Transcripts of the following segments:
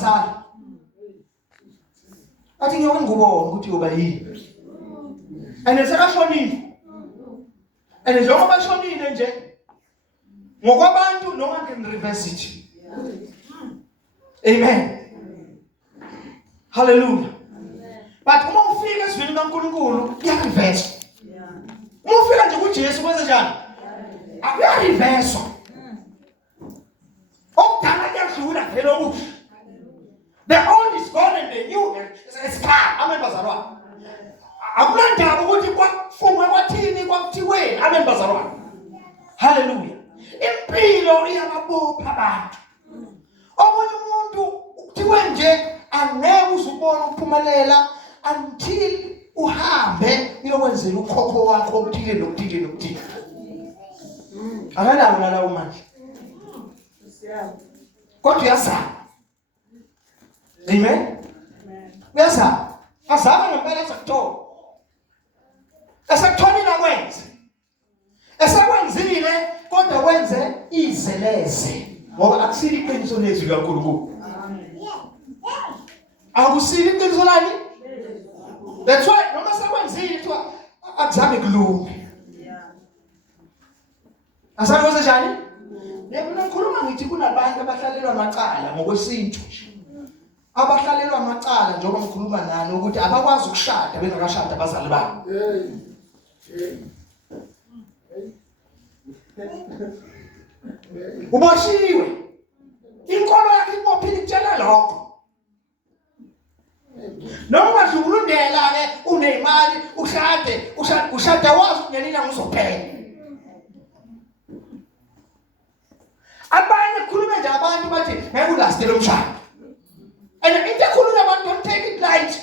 bakuzala. Athi ngiyokwenza ngubona ukuthi uba yini. And sekashonile. And njengoba bashonile nje ngokwabantu no one can reverse it. Amen. Hallelujah. But uma ufika esivini kaNkulunkulu uyareverse. Uma ufika nje kuJesu kwenze njani? Akuyareverse. Okudala kuyadlula vele okusha. The old is gone and the new is come. Amen bazalwane. Akulanda ukuthi kwafungwa kwathini kwakuthiwe. Amen bazalwane. Hallelujah. Impilo iyababopha abantu. Omunye umuntu ukuthiwe nje angeke uzubona ukuphumelela until uhambe uyokwenzela ukhokho wakho okuthile nokuthile nokuthile. Akanawo nalawo manje. Kodwa uyazama. Amen. Uyazama. Azama ngempela sakuthola. Esakutholile akwenze. Esakwenzile kodwa wenze izeleze. Ngoba akusili iqiniso lethu kaNkulunkulu. Akusili iqiniso lani? That's why noma sakwenzile kuthiwa akuzame kulunge. Asakwenze njani? Yebo ngikhuluma ngithi kunabantu abahlalelwa amacala ngokwesintu. Abahlalelwa amacala njengoba ngikhuluma nani ukuthi abakwazi ukushada bengakashada abazali babo. Uboshiwe. Inkolo yakhe ibophile ikutshela lokho. Noma ungadlulundela ke unemali ushade wazi kunyenina ngizophela. Abanye kukhuluma nje abantu bathi ngeke ulastele umshado. And into ekhuluma abantu don't take it light.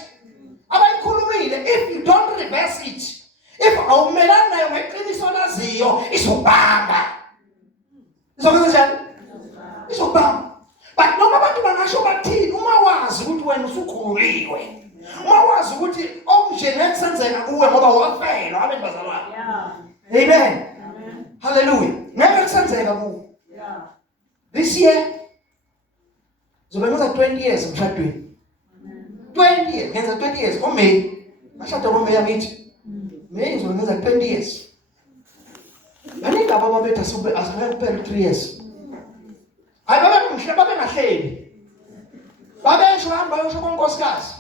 Abayikhulumile if you don't reverse it. If awumelana nayo ngeqiniso laziyo izobamba. Izokwenza njani? Izobamba. But noma abantu bangasho bathini uma wazi ukuthi wena usukhuliwe. Uma wazi ukuthi okunje nekusenzeka kuwe ngoba wafela abantu bazalwane. Amen. Hallelujah. Ngeke kusenzeka kuwe. This year zobe ngenza 20 years emshadweni. 20 years, ngenza 20 years ngoMay. Mashada ngoMay yakithi. May zobe ngenza 20 years. Baningi ababa bethu asibeke kuphela 3 years. Hayi babe ngahleli. Babesho hamba yosho konkosikazi.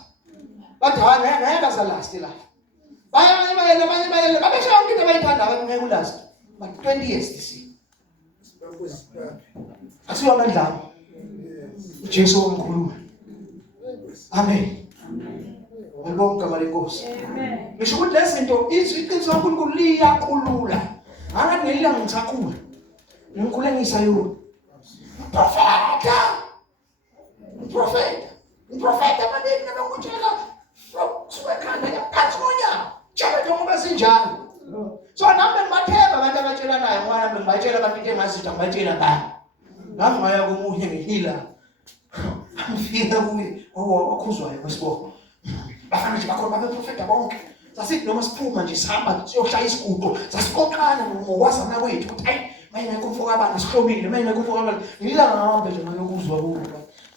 Bathi hayi ngeke azalast la. Bayele babesho yonke into abayithanda abantu ngeke ulast. But 20 years this year. Asiwa amandla. uJesu omkhulu. Amen. Ngibonga igama lenkosi. Amen. Ngisho ukuthi lezinto iqiniso kaNkulunkulu liyakhulula. Angathi ngelanga ngisakhula. Ngikhule ngisayona. Prophet amadeni nabakutshela from suwekhanda yakathonya. Tshela njengoba sinjalo. So nami ngibathemba abantu abatshela naye ngoba nami ngibatshela abantu into engazitha ngibatshela ngayo. Nami ngaya komunye ngihila. Ngifika kuye owakhuzwayo wesiboko. Bafana nje bakhona babeprofeta bonke. Sasithi noma siphuma nje sihamba siyohlaya isiguqo. Sasikoqana ngokwazana kwethu ukuthi hayi manje ngikufika abantu sihlomile manje ngikufika abantu. Ngila ngahambe nje ngiyokuzwa kubo.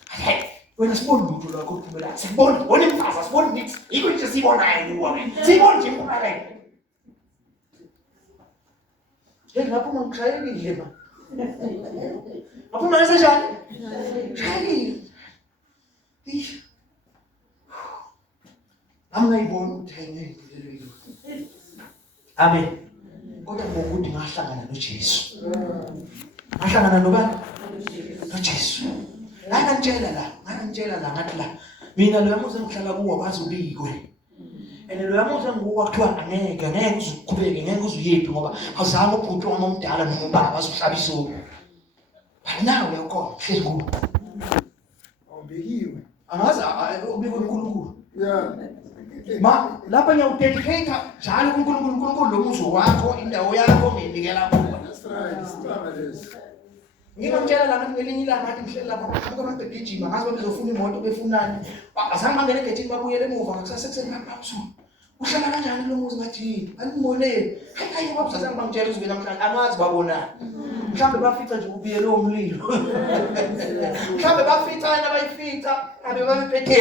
Hayi wena sibona umuntu lakho kuphumela. Sibona wona imfaza sibona niks. Yiko nje sibonayo kuwa wena. Sibona nje impumelelo. Ngaphuma ngishayelile ma. Ngaphuma ngisejani? Shayelile. Angayibona uthenge impilo. Amen. Kodwa ngokuthi ngahlangana noJesu. Ngahlangana nobani? noJesu. Ngangitshela la ngathi la mina lo yamuze ngihlala kuwo bazubikwe. And lo yamuze ngikuwa kuthiwa angeke uzuqhubeke ngeke uzuyephi ngoba awuzange ubhuti wami omdala noma ubaba azohlaba isoko. But nawe uyakhona hlezi kuwo. Awubekiwe. Angazi ubikwe uNkulunkulu. Yeah. Ma lapha ngiyawudedicate njalo kuNkulunkulu lo muzo wakho indawo yakho nginikela kuwe. That's right. It's Ngimtshela la ngelinye ilanga ngathi ngihleli lapha abantu begijima ngazi bezofuna imoto befunani azange bangene egethini babuyele emuva ngakusasekuseni kabusuku uhlala kanjani lo muzi ngathi angiboneni hayi baba azange bangitshela uzwe namhlanje angazi babonana mhlambe bafica nje ubiyele umlilo mhlambe bafica yena bayifika babafica, abe babephethe